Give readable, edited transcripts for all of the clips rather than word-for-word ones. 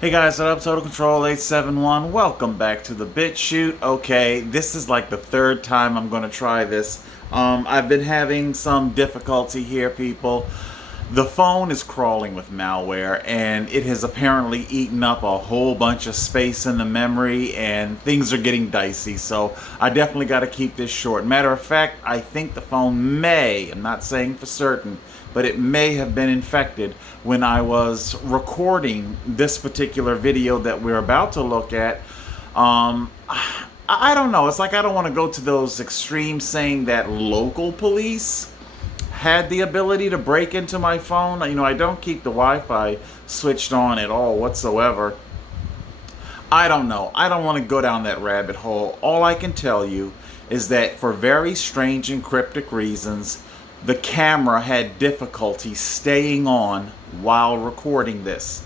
Hey guys, what up? Total Control 871. Welcome back to the BitChute. Okay, this is like the third time I'm going to try this. I've been having some difficulty here, people. The phone is crawling with malware, and it has apparently eaten up a whole bunch of space in the memory, and things are getting dicey. So I definitely got to keep this short. Matter of fact, I think the phone may, I'm not saying for certain, but it may have been infected when I was recording this particular video that we're about to look at. I don't know. It's like I don't want to go to those extremes saying that local police had the ability to break into my phone. You know, I don't keep the Wi-Fi switched on at all whatsoever. I don't know. I don't want to go down that rabbit hole. All I can tell you is that for very strange and cryptic reasons, the camera had difficulty staying on while recording this.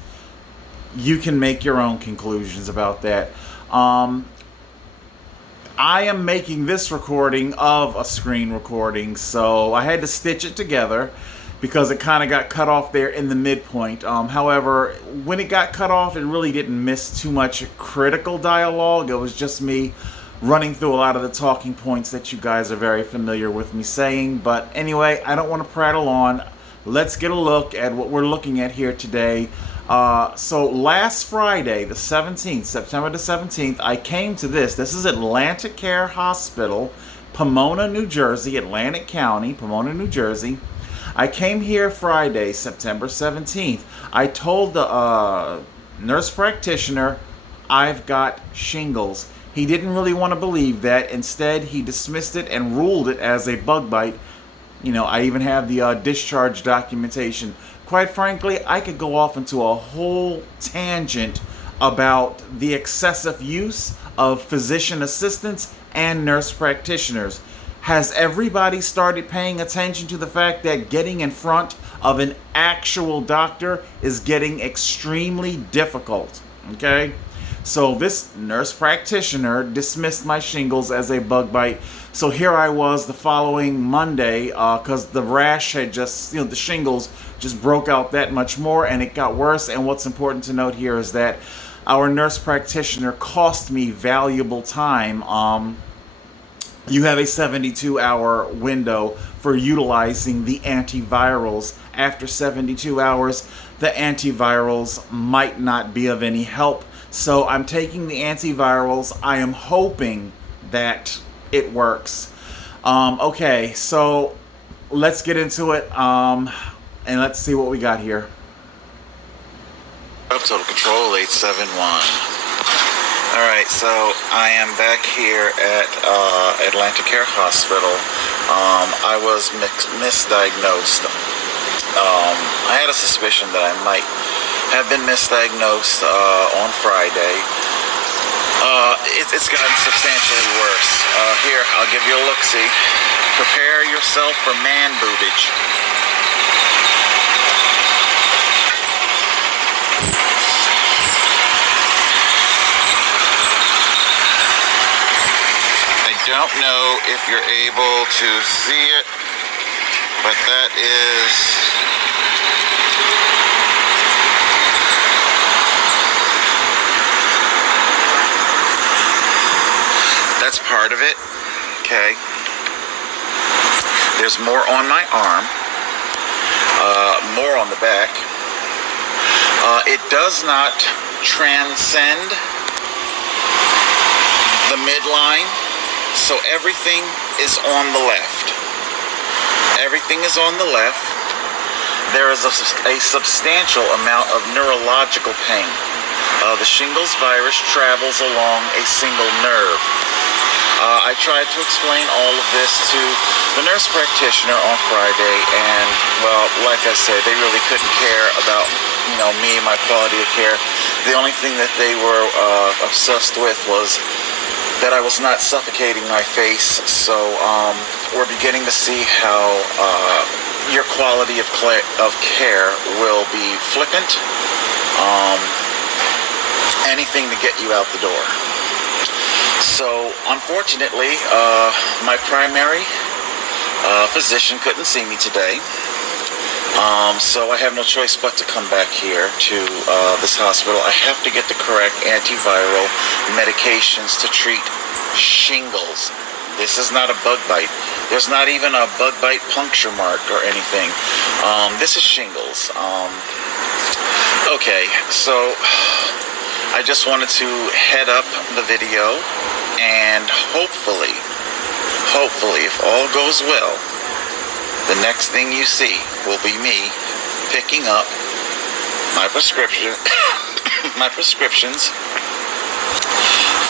You can make your own conclusions about that. I am making this recording of a screen recording, so I had to stitch it together because it kind of got cut off there in the midpoint. However, when it got cut off, it really didn't miss too much critical dialogue. It was just me running through a lot of the talking points that you guys are very familiar with me saying. But anyway, I don't want to prattle on. Let's get a look at what we're looking at here today. So last Friday, the 17th, September the 17th, I came to this. This is Atlantic Care Hospital, Pomona, New Jersey, Atlantic County, Pomona, New Jersey. I came here Friday, September 17th. I told the nurse practitioner, I've got shingles. He didn't really want to believe that. Instead, he dismissed it and ruled it as a bug bite. You know, I even have the discharge documentation. Quite frankly, I could go off into a whole tangent about the excessive use of physician assistants and nurse practitioners. Has everybody started paying attention to the fact that getting in front of an actual doctor is getting extremely difficult? Okay? So this nurse practitioner dismissed my shingles as a bug bite. So here I was the following Monday, because the rash had just, the shingles just broke out that much more and it got worse. And what's important to note here is that our nurse practitioner cost me valuable time. You have a 72-hour window for utilizing the antivirals. After 72 hours, the antivirals might not be of any help. So I'm taking the antivirals. I am hoping that it works. Okay, so let's get into it, and let's see what we got here. Total Control 871. Alright, so I am back here at Atlantic Care Hospital. I was misdiagnosed. I had a suspicion that I might have been misdiagnosed on Friday. It's gotten substantially worse. Here, I'll give you a look-see. Prepare yourself for man boobage. I don't know if you're able to see it, but that is... that's part of it. Okay. There's more on my arm. More on the back. It does not transcend the midline, so everything is on the left. Everything is on the left. There is a substantial amount of neurological pain. The shingles virus travels along a single nerve. I tried to explain all of this to the nurse practitioner on Friday, and, well, like I said, they really couldn't care about, me and my quality of care. The only thing that they were obsessed with was that I was not suffocating my face. So we're beginning to see how your quality of care will be flippant. Anything to get you out the door. So, unfortunately, my primary physician couldn't see me today. So I have no choice but to come back here to this hospital. I have to get the correct antiviral medications to treat shingles. This is not a bug bite. There's not even a bug bite puncture mark or anything. This is shingles. Okay, so I just wanted to head up the video, and hopefully, if all goes well, the next thing you see will be me picking up my prescriptions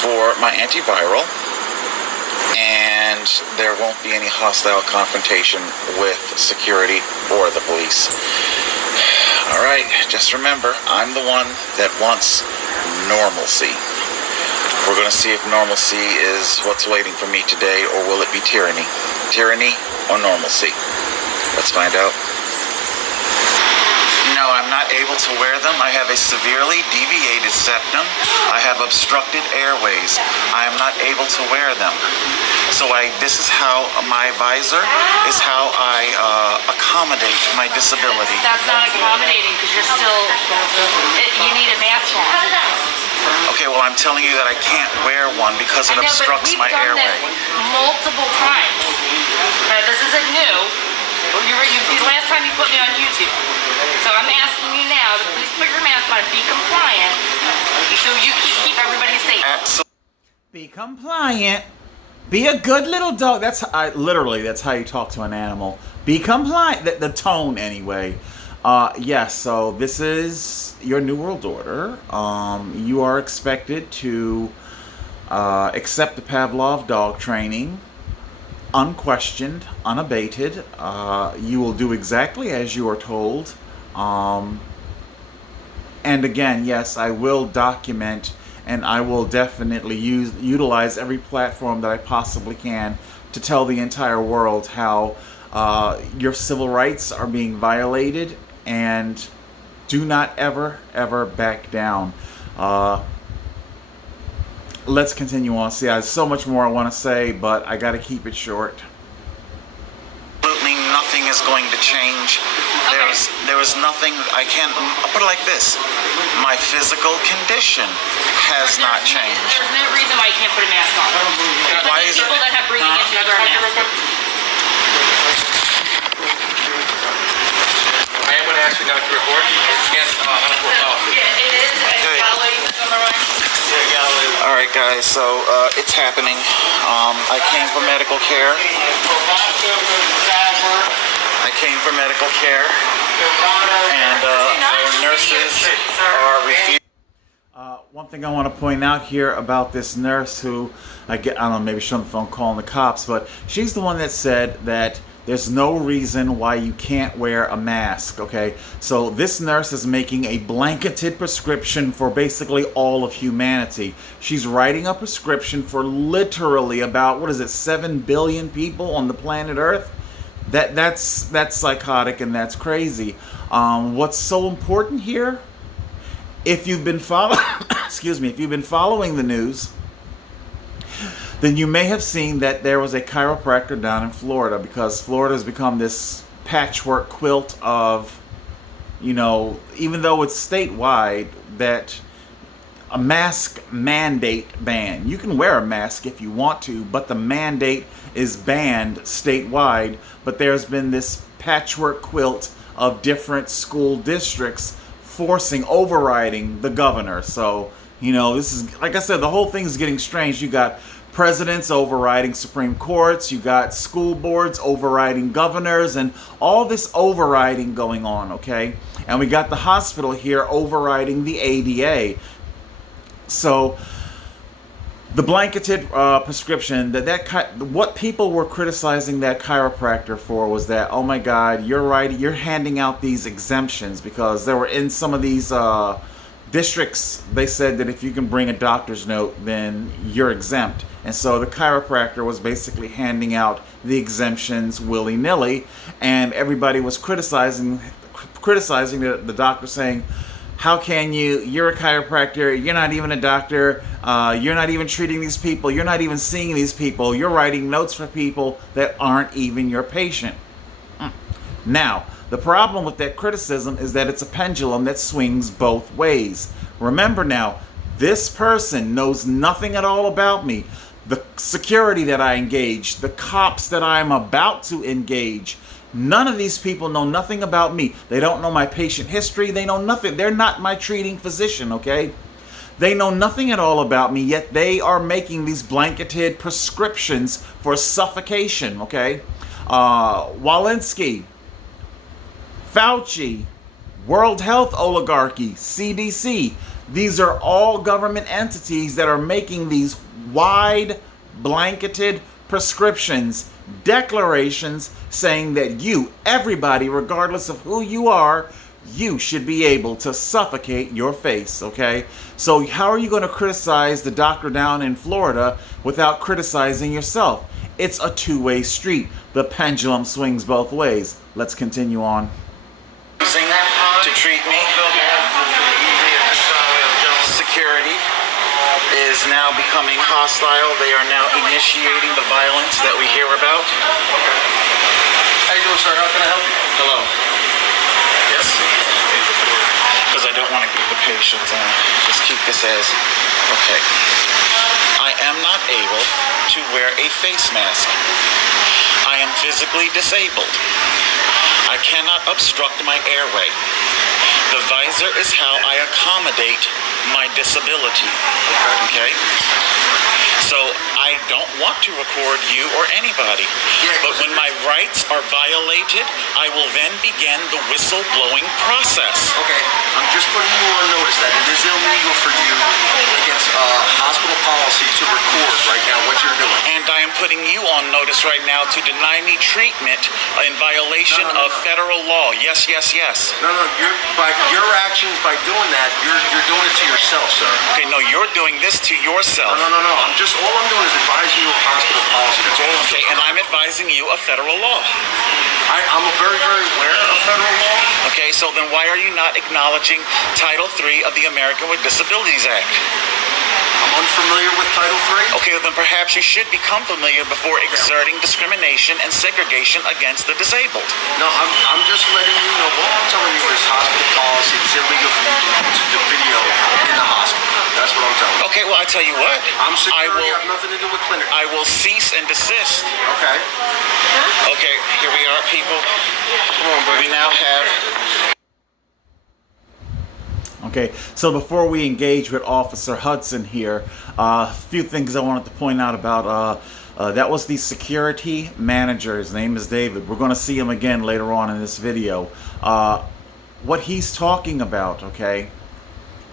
for my antiviral, and there won't be any hostile confrontation with security or the police. Alright, just remember, I'm the one that wants normalcy. We're going to see if normalcy is what's waiting for me today, or will it be tyranny? Tyranny or normalcy? Let's find out. No, I'm not able to wear them. I have a severely deviated septum. I have obstructed airways. I am not able to wear them. So this is how my visor is how I accommodate my disability. That's not accommodating because you're still, you need a mask on. Okay, well, I'm telling you that I can't wear one because it obstructs my airway. This multiple times. This isn't new. The last time you put me on YouTube. So I'm asking you now to please put your mask on, be compliant, so you keep everybody safe. Absolutely. Be compliant. Be a good little dog. That's literally that's how you talk to an animal. Be compliant. The tone, anyway. Yes. So this is your New World Order. You are expected to accept the Pavlov dog training, unquestioned, unabated. You will do exactly as you are told. And again, yes, I will document. And I will definitely utilize every platform that I possibly can to tell the entire world how your civil rights are being violated, and do not ever back down. Let's continue on. See, there's so much more I want to say, but I got to keep it short. Absolutely nothing is going to change. There is nothing. I'll put it like this. My physical condition has not changed. There's no reason why you can't put a mask on. Why is people that have breathing issues wear a mask. I am going to ask you not to record. Yes, Yeah, it is. On the right. All right, guys. So it's happening. I came for medical care. And our nurses are refusing. One thing I want to point out here about this nurse who, I don't know, maybe she's on the phone calling the cops, but she's the one that said that there's no reason why you can't wear a mask, okay? So this nurse is making a blanketed prescription for basically all of humanity. She's writing a prescription for literally about, 7 billion people on the planet Earth? That's psychotic, and that's crazy. What's so important here? If you've been if you've been following the news, then you may have seen that there was a chiropractor down in Florida, because Florida has become this patchwork quilt of, even though it's statewide, that a mask mandate ban. You can wear a mask if you want to, but the mandate is banned statewide. But there's been this patchwork quilt of different school districts overriding the governor. So, this is, like I said, the whole thing is getting strange. You got presidents overriding Supreme Courts, you got school boards overriding governors, and all this overriding going on, okay? And we got the hospital here overriding the ADA. So the blanketed prescription, what people were criticizing that chiropractor for was that, oh my God, you're handing out these exemptions, because there were in some of these districts, they said that if you can bring a doctor's note, then you're exempt. And so the chiropractor was basically handing out the exemptions willy-nilly, and everybody was criticizing the doctor, saying, how can you're a chiropractor, you're not even a doctor, you're not even treating these people, you're not even seeing these people, you're writing notes for people that aren't even your patient. Now, The problem with that criticism is that it's a pendulum that swings both ways. Remember now, this person knows nothing at all about me. The security that I engage, the cops that I'm about to engage, none of these people know nothing about me. They don't know my patient history. They know nothing. They're not my treating physician, okay? They know nothing at all about me, yet they are making these blanketed prescriptions for suffocation, okay? Walensky, Fauci, World Health Oligarchy, CDC. These are all government entities that are making these wide blanketed prescriptions, declarations saying that you, everybody, regardless of who you are, you should be able to suffocate your face, okay? So how are you going to criticize the doctor down in Florida without criticizing yourself? It's a two-way street. The pendulum swings both ways. Let's continue on. To treat me. Security is now becoming hostile. They are now initiating the violence that we hear about. How you doing, sir? How can I help you? Hello. Yes. Because I don't want to give the patients. Just keep this as okay. I am not able to wear a face mask. I am physically disabled. I cannot obstruct my airway. The visor is how I accommodate my disability. Okay? So I don't want to record you or anybody. But when my rights are violated, I will then begin the whistle-blowing process. Okay, I'm just putting you on notice that it is illegal for you against hospital policy to record right now what you're doing. And I am putting you on notice right now to deny me treatment in violation of federal law. Yes, yes, yes. No, by your actions, by doing that, you're doing it to yourself, sir. Okay, no, you're doing this to yourself. No. All I'm doing is advising you of hospital policy. That's all I'm doing. Okay, and I'm advising you of federal law. I'm very, very aware of federal law. Okay, so then why are you not acknowledging Title III of the American with Disabilities Act? I'm unfamiliar with Title III. Okay, then perhaps you should become familiar before exerting discrimination and segregation against the disabled. No, I'm just letting you know. All I'm telling you is hospital policy. It's illegal for you to do video in the hospital. That's what I'm telling you. Okay, well, I tell you what. I'm security. I have nothing to do with clinic. I will cease and desist. Okay. Okay, here we are, people. Come on, buddy. We now have... Okay, so before we engage with Officer Hudson here, a few things I wanted to point out about, that was the security manager. His name is David. We're going to see him again later on in this video. What he's talking about, okay,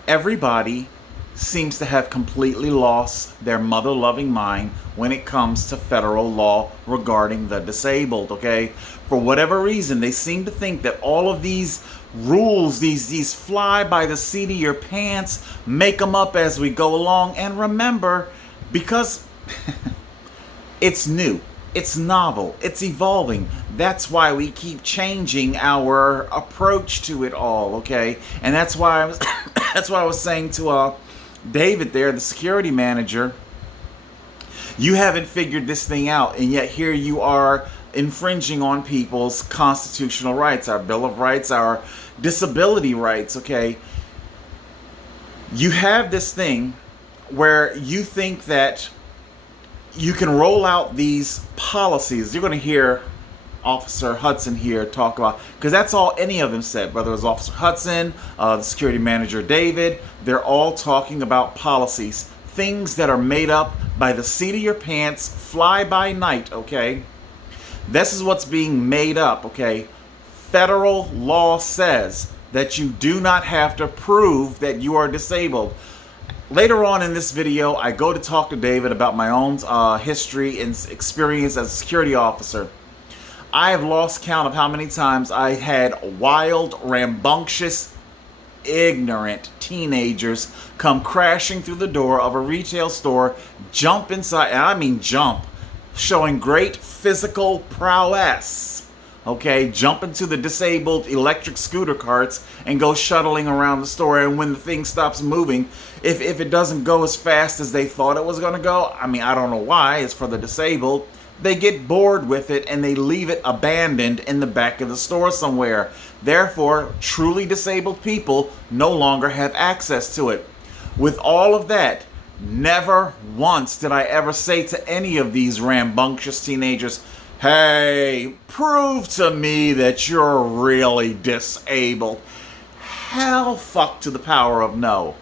everybody seems to have completely lost their mother-loving mind when it comes to federal law regarding the disabled, okay? For whatever reason, they seem to think that all of these rules, these fly by the seat of your pants, make them up as we go along. And remember, because it's new, it's novel, it's evolving, that's why we keep changing our approach to it all, okay? And that's why I was that's why I was saying to David there, the security manager, you haven't figured this thing out, and yet here you are infringing on people's constitutional rights, our Bill of Rights, our disability rights, okay? You have this thing where you think that you can roll out these policies. You're going to hear Officer Hudson here talk about, because that's all any of them said, whether it was Officer Hudson, the security manager David, they're all talking about policies, things that are made up by the seat of your pants, fly by night, okay? This is what's being made up, okay? Federal law says that you do not have to prove that you are disabled. Later on in this video, I go to talk to David about my own history and experience as a security officer. I have lost count of how many times I had wild, rambunctious, ignorant teenagers come crashing through the door of a retail store, jump inside, and I mean jump, showing great physical prowess, okay, jump into the disabled electric scooter carts and go shuttling around the store, and when the thing stops moving, if it doesn't go as fast as they thought it was going to go, I mean, I don't know why, it's for the disabled, they get bored with it and they leave it abandoned in the back of the store somewhere. Therefore, truly disabled people no longer have access to it. With all of that, never once did I ever say to any of these rambunctious teenagers, hey, prove to me that you're really disabled. Hell fuck to the power of no.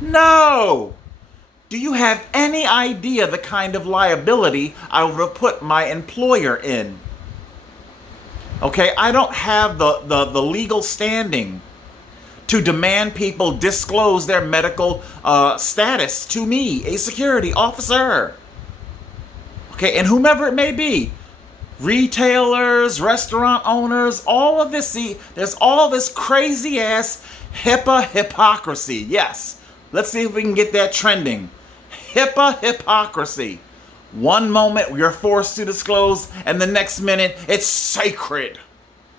No! Do you have any idea the kind of liability I would have put my employer in? Okay, I don't have the legal standing to demand people disclose their medical status to me, a security officer. Okay, and whomever it may be, retailers, restaurant owners, all of this, see, there's all this crazy ass HIPAA hypocrisy. Yes, let's see if we can get that trending. HIPAA hypocrisy. One moment you're forced to disclose, and the next minute it's sacred,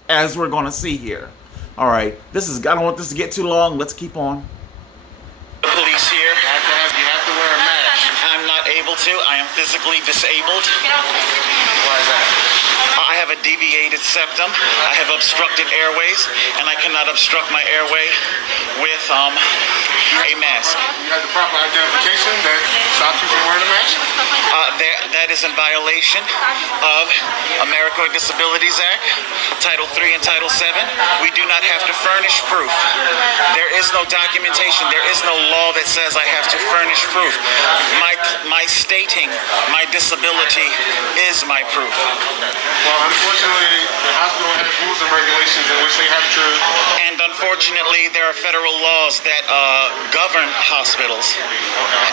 as we're going to see here. All right, I don't want this to get too long. Let's keep on. The police here. You have to wear a mask. I'm not able to. I am physically disabled. Why is that? I have a deviated septum. I have obstructed airways, and I cannot obstruct my airway with a mask. You have the proper identification that stops you from wearing a mask? That is in violation of American with Disabilities Act, Title III and Title VII. We do not have to furnish proof. There is no documentation. There is no law that says I have to furnish proof. My stating my disability is my proof. Well, unfortunately, the hospital has rules and regulations in which they have to... And unfortunately, there are federal laws that govern hospitals,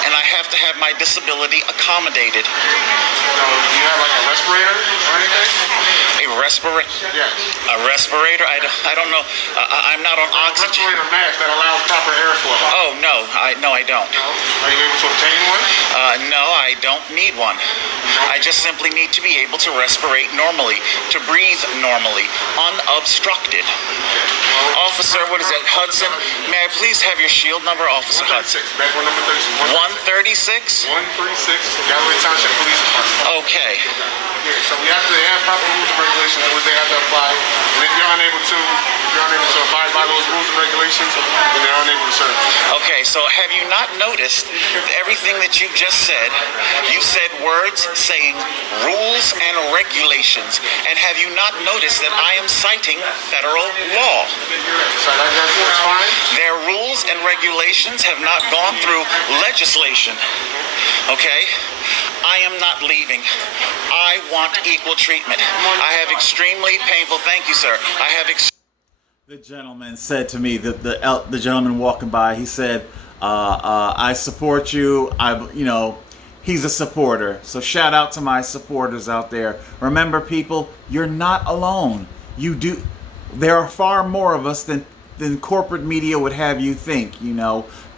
and I have to have my disability accommodated. So, do you have like a respirator or anything? A respirator? Yes. A respirator? I don't know. I'm not on A oxygen. respirator mask that allows proper airflow. Oh, no, I don't. No? Are you able to obtain one? No, I don't need one. I just simply need to be able to respirate normally, to breathe normally, unobstructed. Officer, what is that, Hudson? May I please have your shield number, Officer Hudson? Back one number 136? 36. 136, Galloway Township Police Department. Okay. Yeah, so we have to have proper rules and regulations in which they have to apply. And if you're unable to abide by those rules and regulations, then they're unable to serve you. Okay, so have you not noticed everything that you just said? You said words saying rules and regulations. And have you not noticed that I am citing federal law? So that's fine. Their rules and regulations have not gone through legislation. Okay? I am not leaving. I want equal treatment. I have extremely painful, thank you, sir. I have The gentleman said to me, the gentleman walking by, he said, I support you. He's a supporter. So shout out to my supporters out there. Remember, people, you're not alone. There are far more of us than corporate media would have you think.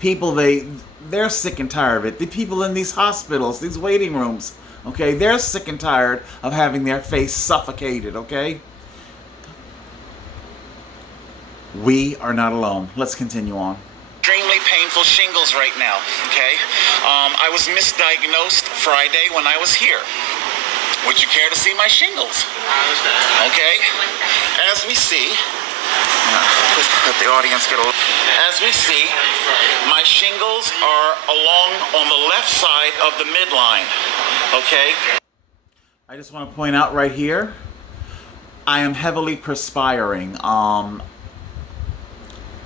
People, they're sick and tired of it. The people in these hospitals, these waiting rooms, okay, they're sick and tired of having their face suffocated, okay? We are not alone. Let's continue on. extremely painful shingles right now, okay? I was misdiagnosed Friday when I was here. Would you care to see my shingles? Okay? As we see, let the audience get a look. As we see, my shingles are along on the left side of the midline, okay? I just want to point out right here, I am heavily perspiring.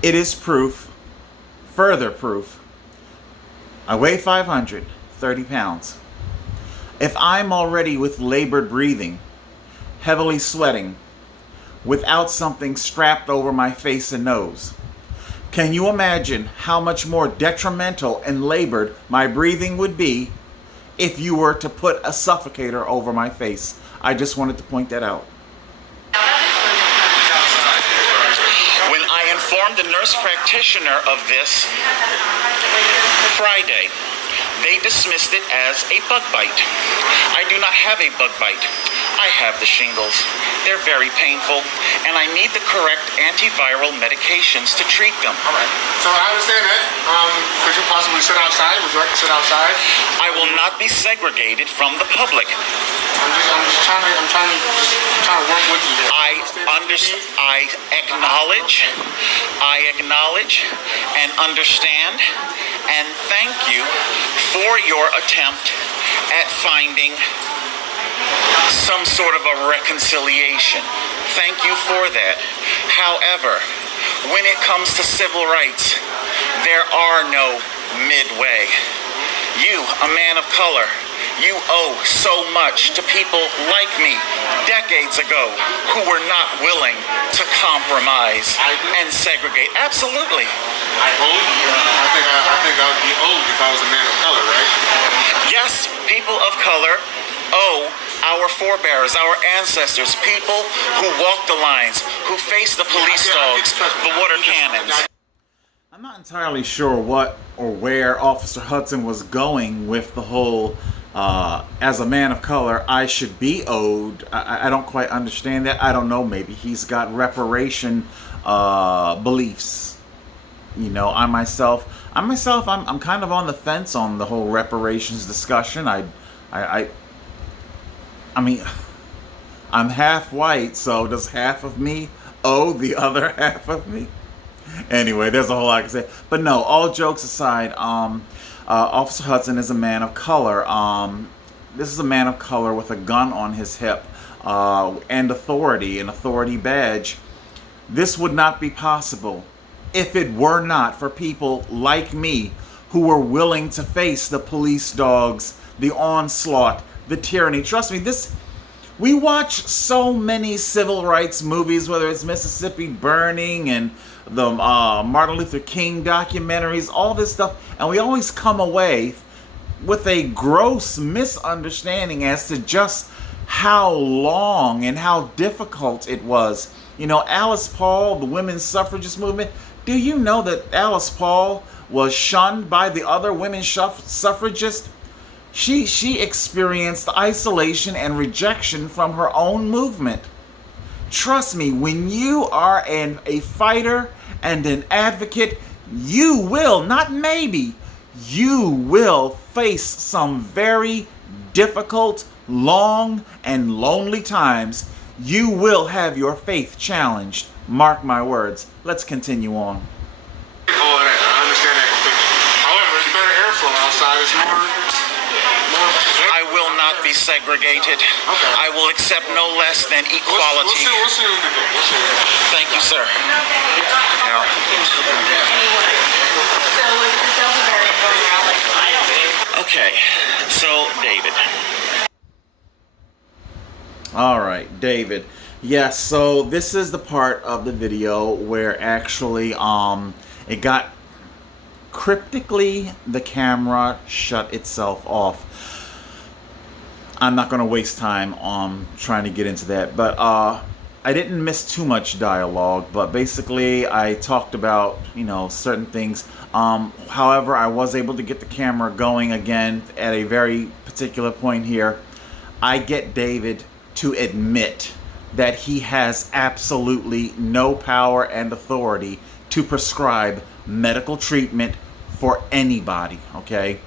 It is proof, further proof. I weigh 530 pounds. If I'm already with labored breathing, heavily sweating, without something strapped over my face and nose, can you imagine how much more detrimental and labored my breathing would be if you were to put a suffocator over my face? I just wanted to point that out. When I informed the nurse practitioner of this Friday, they dismissed it as a bug bite. I do not have a bug bite. I have the shingles. They're very painful, and I need the correct antiviral medications to treat them. All right. So I understand that. Could you possibly sit outside? Would you like to sit outside? I will not be segregated from the public. I'm just trying to work with you here. I acknowledge and understand and thank you for your attempt at finding some sort of a reconciliation. Thank you for that. However, when it comes to civil rights, there are no midway. You, a man of color, you owe so much to people like me decades ago who were not willing to compromise and segregate. Absolutely. I owe you. I think I would be owed if I was a man of color, right? Yes, people of color owe our forebears, our ancestors, people who walked the lines, who faced the police dogs, the water cannons. I'm not entirely sure what or where Officer Hudson was going with the whole as a man of color, I should be owed. I don't quite understand that. I don't know. Maybe he's got reparation beliefs. You know, I'm kind of on the fence on the whole reparations discussion. I mean, I'm half white, so does half of me owe the other half of me? Anyway, there's a whole lot I can say. But no, all jokes aside, Officer Hudson is a man of color. This is a man of color with a gun on his hip and authority, an authority badge. This would not be possible if it were not for people like me who were willing to face the police dogs, the onslaught, the tyranny. Trust me, we watch so many civil rights movies, whether it's Mississippi Burning and the Martin Luther King documentaries, all this stuff, and we always come away with a gross misunderstanding as to just how long and how difficult it was. You know, Alice Paul, the women's suffragist movement, do you know that Alice Paul was shunned by the other women suffragists? She experienced isolation and rejection from her own movement. Trust me, when you are a fighter and an advocate, you will, not maybe, you will face some very difficult, long, and lonely times. You will have your faith challenged. Mark my words. Let's continue on. All that. I understand that completely. However, it's better airflow outside. It's more. I will not be segregated. Okay. I will accept no less than equality. We'll see what we can do. Thank you, sir. Yeah. Okay, so David. All right, David. Yes, so this is the part of the video where actually it got cryptically, the camera shut itself off. I'm not going to waste time on trying to get into that, but I didn't miss too much dialogue, but basically I talked about, you know, certain things. However, I was able to get the camera going again at a very particular point here. I get David to admit that he has absolutely no power and authority to prescribe medical treatment for anybody, okay?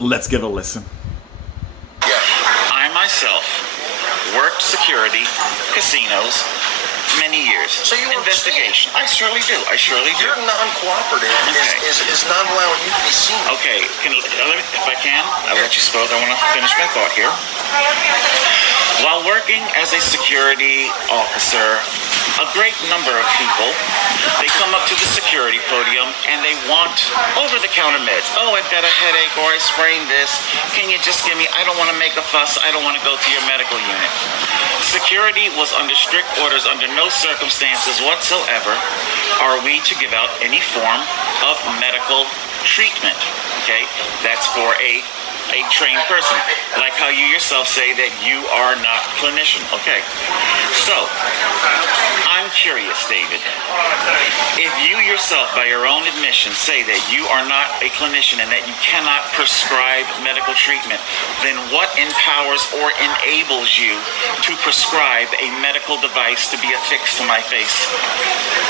Let's give it a listen. I myself worked security, casinos, many years. So you investigation. I surely do. You're non-cooperative. Okay. Is not allowing you to be seen. Okay, if I can, I'll let you spoke. I want to finish my thought here. While working as a security officer, a great number of people, they come up to the security podium and they want over-the-counter meds. Oh, I've got a headache or I sprained this. Can you just give me, I don't want to make a fuss. I don't want to go to your medical unit. Security was under strict orders. Under no circumstances whatsoever are we to give out any form of medical treatment. Okay? That's for a trained person, like how you yourself say that you are not a clinician. Okay, so I'm curious, David, if you yourself, by your own admission, say that you are not a clinician and that you cannot prescribe medical treatment, then what empowers or enables you to prescribe a medical device to be affixed to my face?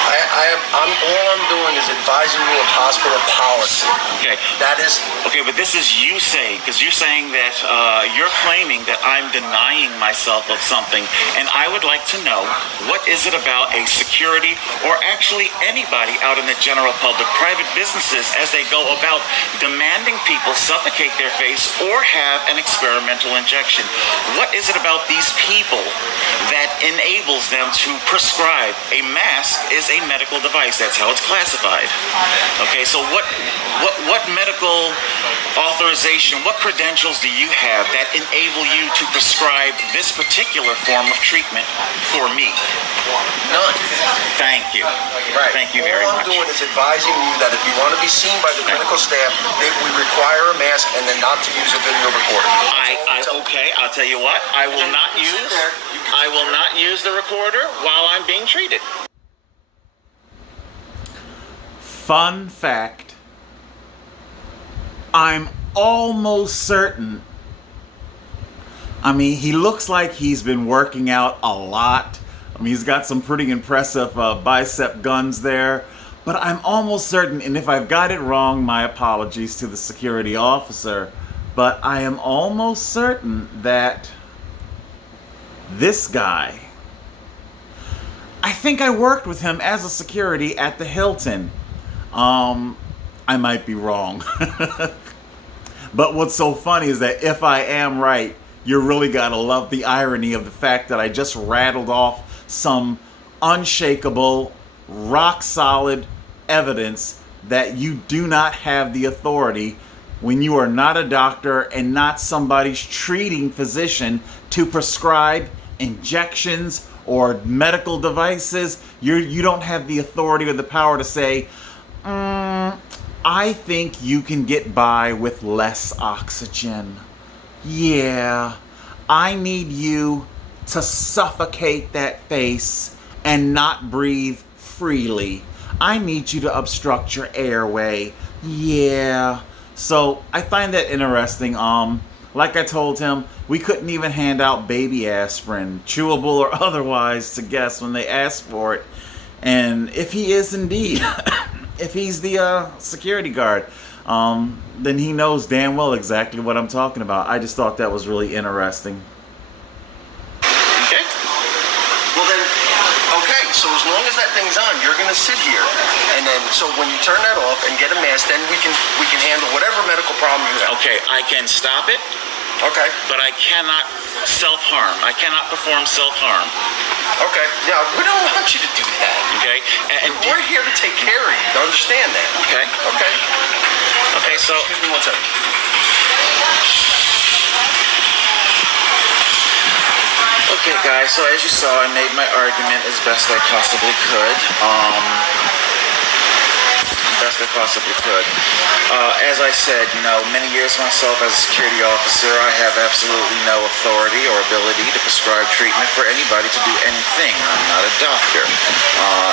All I'm doing is advising you of hospital policy. Okay. That is. Okay, but this is you saying, because you're saying that you're claiming that I'm denying myself of something, and I would like to know, what is it about a security or actually anybody out in the general public, private businesses, as they go about demanding people suffocate their face or have an experimental injection? What is it about these people that enables them to prescribe? A mask is a medical device. That's how it's classified. Okay, so what medical authorization, what credentials do you have that enable you to prescribe this particular form of treatment for me? None. Thank you. Right. Thank you very much. All I'm doing is advising you that if you want to be seen by the clinical staff, that we require a mask and then not to use a video recorder. Okay, I'll tell you what. I will not use the recorder while I'm being treated. Fun fact, I'm almost certain, I mean, he looks like he's been working out a lot. I mean, he's got some pretty impressive bicep guns there. But I'm almost certain, and if I've got it wrong, my apologies to the security officer, but I am almost certain that this guy, I think I worked with him as a security at the Hilton. I might be wrong. But what's so funny is that if I am right, you really gotta love the irony of the fact that I just rattled off some unshakable, rock-solid evidence that you do not have the authority, when you are not a doctor and not somebody's treating physician, to prescribe injections or medical devices. You don't have the authority or the power to say, I think you can get by with less oxygen. Yeah, I need you to suffocate that face and not breathe freely. I need you to obstruct your airway. Yeah. So I find that interesting. Like I told him, we couldn't even hand out baby aspirin, chewable or otherwise, to guests when they asked for it. And if he is indeed, if he's the security guard, then he knows damn well exactly what I'm talking about. I just thought that was really interesting. Okay. Well then, okay, so as long as that thing's on, you're gonna sit here. And then, so when you turn that off and get a mask, then we can handle whatever medical problem you have. Okay, I can stop it. Okay. But I cannot self-harm. I cannot perform self-harm. Okay. Yeah, we don't want you to do that. Okay. And we're here to take care of you. To understand that. Okay. Okay. Okay. So. Excuse me one second. Okay, guys. So as you saw, I made my argument as best I possibly could. As I said, many years myself as a security officer, I have absolutely no authority or ability to prescribe treatment for anybody to do anything. I'm not a doctor.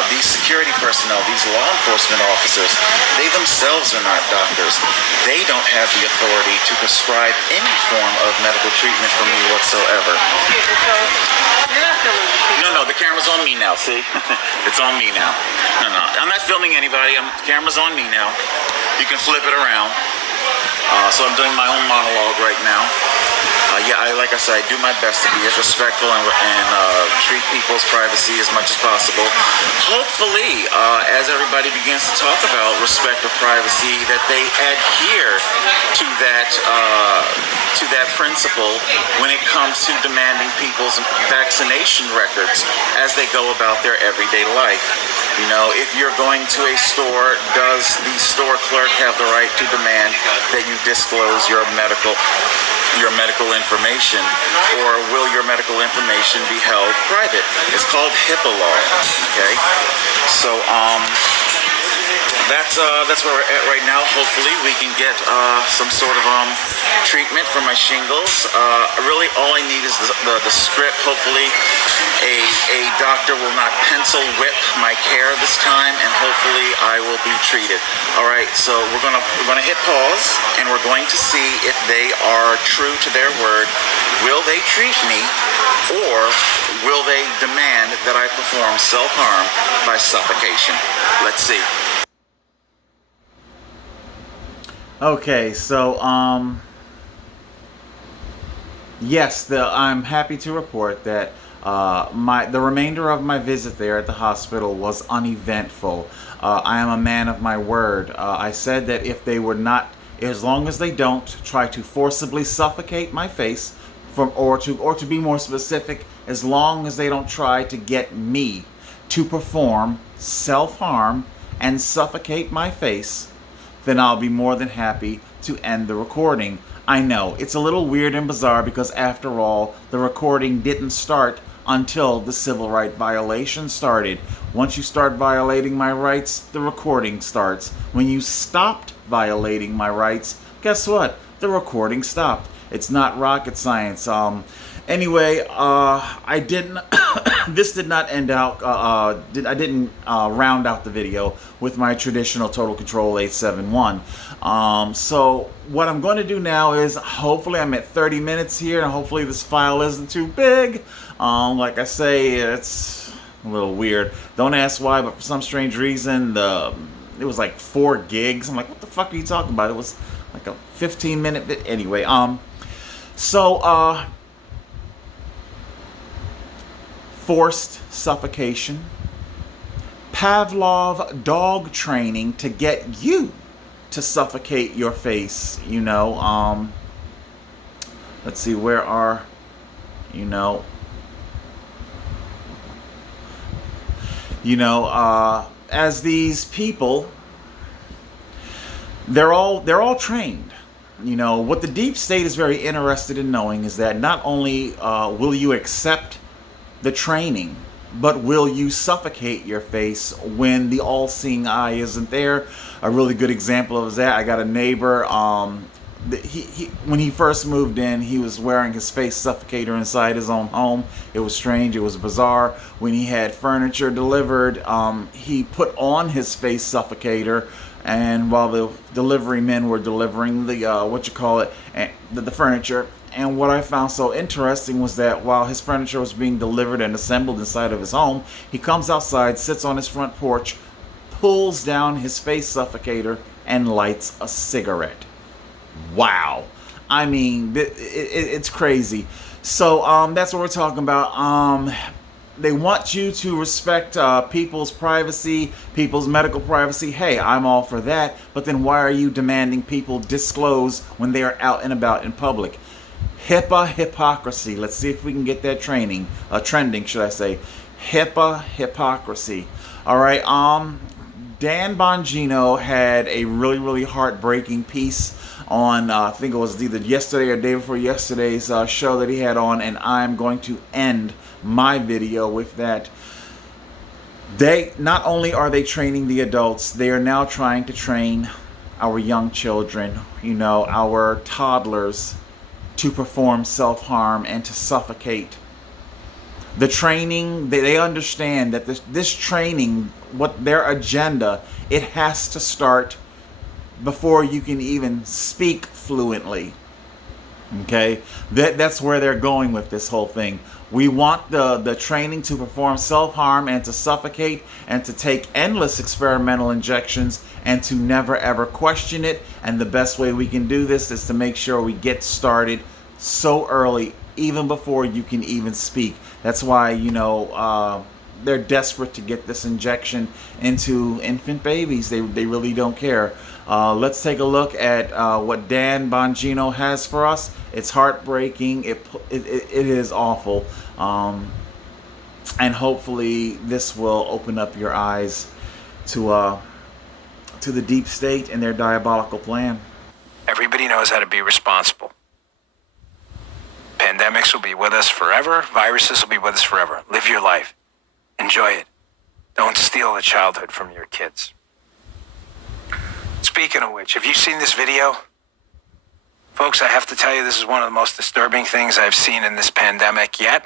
These security personnel, these law enforcement officers, they themselves are not doctors. They don't have the authority to prescribe any form of medical treatment for me whatsoever. No, the camera's on me now, see? It's on me now. No, I'm not filming anybody. The camera's on me now. You can flip it around. So I'm doing my own monologue right now. Like I said, I do my best to be as respectful and treat people's privacy as much as possible. Hopefully, as everybody begins to talk about respect of privacy, that they adhere to that principle when it comes to demanding people's vaccination records as they go about their everyday life. If you're going to a store, does the store clerk have the right to demand that you disclose your medical information, or will your medical information be held private? It's called HIPAA law. Okay, so that's where we're at right now. Hopefully we can get some sort of treatment for my shingles. Really all I need is the script. Hopefully a doctor will not pencil whip my care this time, and hopefully I will be treated. All right, so we're gonna hit pause, and we're going to see if they are true to their word. Will they treat me, or will they demand that I perform self-harm by suffocation? Let's see. Okay, so yes, I'm happy to report that the remainder of my visit there at the hospital was uneventful. I am a man of my word. I said that if they were not, as long as they don't try to forcibly suffocate my face, or to be more specific, as long as they don't try to get me to perform self-harm and suffocate my face, then I'll be more than happy to end the recording. I know, it's a little weird and bizarre because after all, the recording didn't start until the civil right violation started. Once you start violating my rights, the recording starts. When you stopped violating my rights, guess what? The recording stopped. It's not rocket science. Anyway, I didn't. This did not end out. I didn't round out the video with my traditional Total Control 871. So what I'm going to do now is, hopefully, I'm at 30 minutes here, and hopefully this file isn't too big. Like I say, it's a little weird. Don't ask why, but for some strange reason, it was like 4 gigs. I'm like, what the fuck are you talking about? It was like a 15-minute bit. Anyway, forced suffocation, Pavlov dog training to get you to suffocate your face, you know. Let's see, where are, as these people, they're all trained. You know, what the deep state is very interested in knowing is that not only will you accept the training, but will you suffocate your face when the all-seeing eye isn't there? A really good example of that, I got a neighbor, when he first moved in, he was wearing his face suffocator inside his own home. It was strange, it was bizarre. When he had furniture delivered, he put on his face suffocator, and while the delivery men were delivering the the furniture. And what I found so interesting was that while his furniture was being delivered and assembled inside of his home, he comes outside, sits on his front porch, pulls down his face suffocator, and lights a cigarette. Wow. I mean, it's crazy. So that's what we're talking about. They want you to respect people's privacy, people's medical privacy. Hey, I'm all for that. But then why are you demanding people disclose when they are out and about in public? HIPAA hypocrisy. Let's see if we can get that trending, should I say. HIPAA hypocrisy. All right. Dan Bongino had a really, really heartbreaking piece on, I think it was either yesterday or day before yesterday's show that he had on, and I'm going to end my video with that. They not only are they training the adults, they are now trying to train our young children, our toddlers, to perform self-harm and to suffocate. The training, they understand that this training, what their agenda, it has to start before you can even speak fluently. Okay, that's where they're going with this whole thing. We want the training to perform self-harm and to suffocate and to take endless experimental injections and to never ever question it. And the best way we can do this is to make sure we get started so early, even before you can even speak. That's why, they're desperate to get this injection into infant babies. They really don't care. Let's take a look at what Dan Bongino has for us. It's heartbreaking. It is awful. And hopefully this will open up your eyes to the deep state and their diabolical plan. Everybody knows how to be responsible. Pandemics will be with us forever. Viruses will be with us forever. Live your life. Enjoy it. Don't steal the childhood from your kids. speaking of which, have you seen this video? Folks, I have to tell you, this is one of the most disturbing things I've seen in this pandemic yet.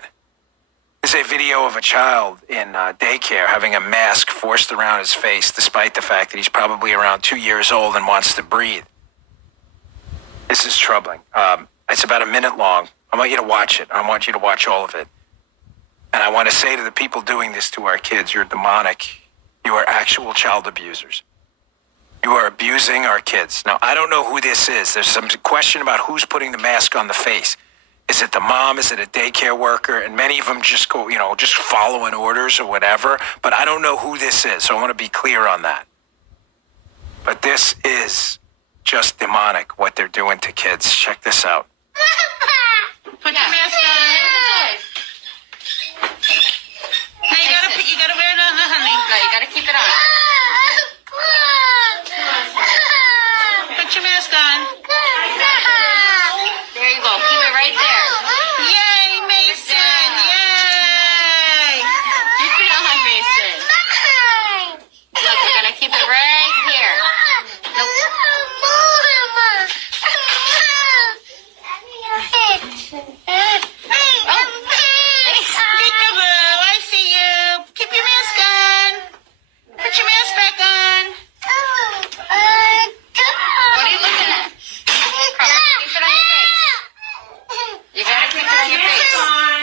This is a video of a child in daycare having a mask forced around his face, despite the fact that he's probably around 2 years old and wants to breathe. This is troubling. It's about a minute long. I want you to watch it. I want you to watch all of it. And I want to say to the people doing this to our kids, you're demonic. You are actual child abusers. You are abusing our kids. Now, I don't know who this is. There's some question about who's putting the mask on the face. Is it the mom? Is it a daycare worker? And many of them just go, just following orders or whatever. But I don't know who this is, so I want to be clear on that. But this is just demonic, what they're doing to kids. Check this out. Put your mask on. No, you gotta wear it on, honey. No, you gotta keep it on. Put your mask on. There you go. Keep it right there. Yay, Mason! Yay! Keep it on, Mason. Look, we're gonna keep it right here. Nope. Peekaboo, I see you. Keep your mask on. Put your mask back on. What are you looking at? Come, keep it on your face. You gotta keep it on your face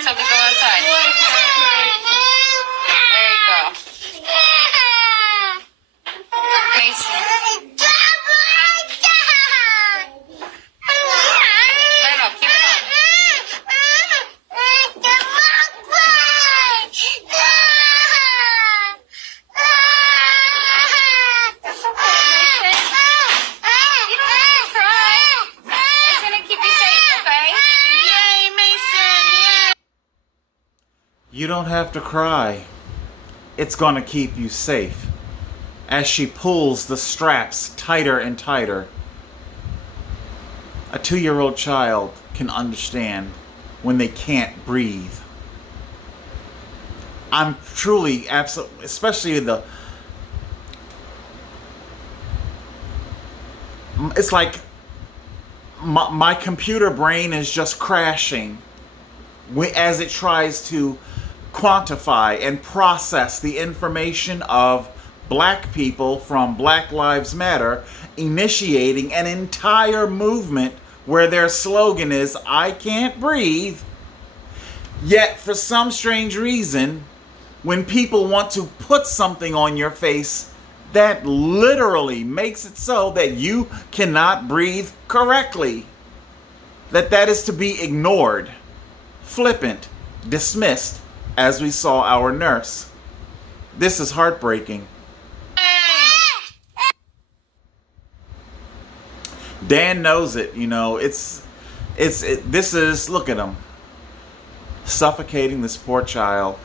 so we go outside. There you go. Mason. No, keep it on. You don't have to cry. It's gonna keep you safe, okay? Yay, Mason! Yay! You don't have to cry. It's going to keep you safe. As she pulls the straps tighter and tighter, a 2-year-old child can understand when they can't breathe. I'm truly, absolutely, especially it's like my computer brain is just crashing as it tries to quantify and process the information of black people from Black Lives Matter initiating an entire movement where their slogan is, I can't breathe. Yet, for some strange reason, when people want to put something on your face that literally makes it so that you cannot breathe correctly, that is to be ignored, flippant, dismissed, as we saw our nurse. This is heartbreaking. Dan knows it, this is, look at him, suffocating this poor child.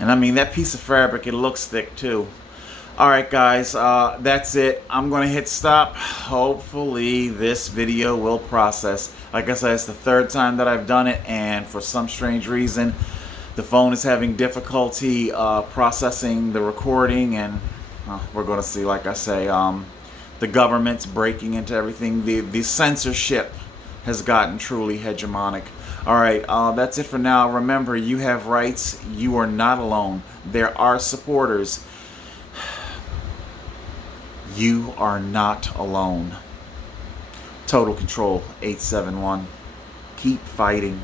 And I mean, that piece of fabric, it looks thick too. Alright guys, that's it. I'm going to hit stop. Hopefully this video will process. Like I said, it's the 3rd time that I've done it, and for some strange reason, the phone is having difficulty processing the recording, and we're going to see, like I say, the government's breaking into everything. The censorship has gotten truly hegemonic. Alright, that's it for now. Remember, you have rights. You are not alone. There are supporters. You are not alone. Total Control 871. Keep fighting.